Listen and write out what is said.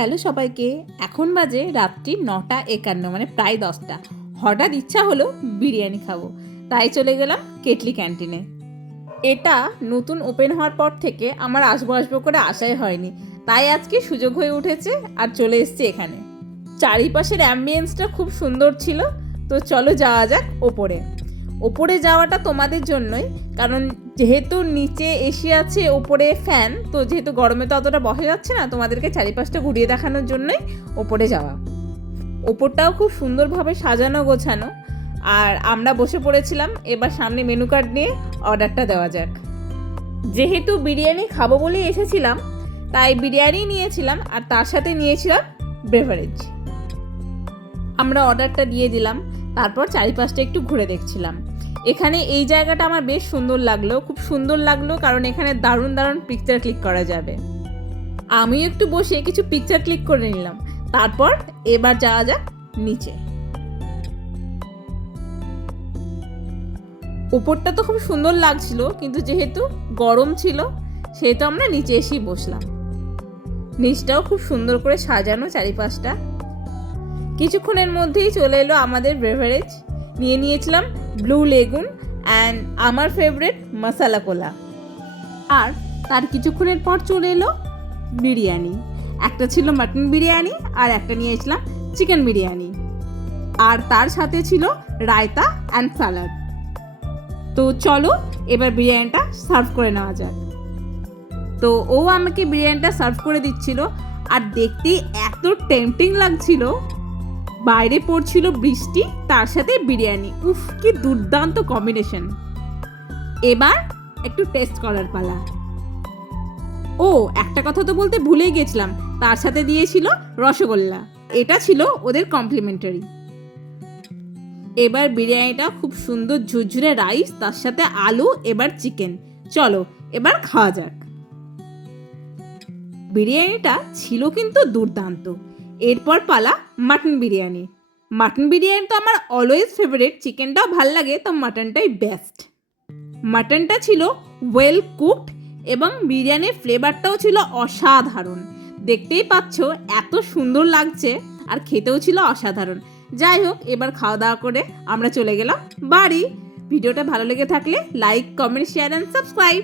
Hello সবাইকে। এখন বাজে রাত্রি 9:51, মানে প্রায় 10টা। হঠাৎ ইচ্ছা হলো বিরিয়ানি খাবো, তাই চলে গেলাম কেটলি ক্যান্টিনে। এটা নতুন ওপেন হওয়ার পর থেকে আমার আসবো করে আশাই হয়নি, তাই আজকে সুযোগ হয়ে উঠেছে আর চলে এসেছি এখানে। চারিপাশের অ্যাম্বিয়েন্সটা খুব সুন্দর ছিল। তো চলো যাওয়া যাক ওপরে যাওয়াটা তোমাদের জন্যই, কারণ যেহেতু নিচে এসি আছে, ওপরে ফ্যান, তো যেহেতু গরমে তো অতটা বসা যাচ্ছে না, তোমাদেরকে চারিপাশটা ঘুরিয়ে দেখানোর জন্যই ওপরে যাওয়া। ওপরটাও খুব সুন্দরভাবে সাজানো গোছানো, আর আমরা বসে পড়েছিলাম। এবার সামনে মেনু কার্ড নিয়ে অর্ডারটা দেওয়া যাক। যেহেতু বিরিয়ানি খাবো বলেই এসেছিলাম, তাই বিরিয়ানি নিয়েছিলাম আর তার সাথে নিয়েছিলাম বেভারেজ। আমরা অর্ডারটা দিয়ে দিলাম, তারপর চারিপাশটা একটু ঘুরে দেখছিলাম। এখানে এই জায়গাটা আমার বেশ সুন্দর লাগলো, খুব সুন্দর লাগলো, কারণ এখানে দারুণ দারুণ পিকচার ক্লিক করা যাবে। আমিও একটু বসে কিছু পিকচার ক্লিক করে নিলাম। তারপর এবার যাওয়া যাক নিচে। উপরটা তো খুব সুন্দর লাগছিল, কিন্তু যেহেতু গরম ছিল সেহেতু আমরা নিচে এসেই বসলাম। নিচটাও খুব সুন্দর করে সাজানো চারিপাশটা। কিছুক্ষণের মধ্যেই চলে এলো আমাদের বেভারেজ। নিয়েছিলাম ব্লু লেগুন অ্যান্ড আমার ফেভারিট মশালা কোলা। আর তার কিছুক্ষণের পর চলে এলো বিরিয়ানি। একটা ছিল মাটন বিরিয়ানি আর একটা নিয়েছিলাম চিকেন বিরিয়ানি, আর তার সাথে ছিল রায়তা অ্যান্ড স্যালাড। তো চলো এবার বিরিয়ানিটা সার্ভ করে নেওয়া যাক। তো ও আমাকে বিরিয়ানিটা সার্ভ করে দিচ্ছিল, আর দেখতেই এত টেম্পটিং লাগছিল। বাইরে পড়ছিল বৃষ্টি, তার সাথে বিরিয়ানি, উফ কি দুর্দান্ত কম্বিনেশন। এবার একটু টেস্ট করার পালা। ও একটা কথা তো বলতে ভুলেই গেছিলাম, তার সাথে দিয়েছিল রসগোল্লা। এটা ছিল ওদের কমপ্লিমেন্টারি। এবার বিরিয়ানিটা খুব সুন্দর ঝুরঝুরে রাইস, তার সাথে আলু, এবার চিকেন। চলো এবার খাওয়া যাক। বিরিয়ানিটা ছিল কিন্তু দুর্দান্ত। এরপর পালা মাটন বিরিয়ানি। মাটন বিরিয়ানি তো আমার অলওয়েজ ফেভারিট, চিকেনটাও ভাল লাগে, তো মাটনটাই বেস্ট। মাটনটা ছিল ওয়েল কুকড এবং বিরিয়ানির ফ্লেভারটাও ছিল অসাধারণ। দেখতেই পাচ্ছ এত সুন্দর লাগছে, আর খেতেও ছিল অসাধারণ। যাই হোক, এবার খাওয়া দাওয়া করে আমরা চলে গেলাম বাড়ি। ভিডিওটা ভালো লেগে থাকলে like, comment, share and subscribe.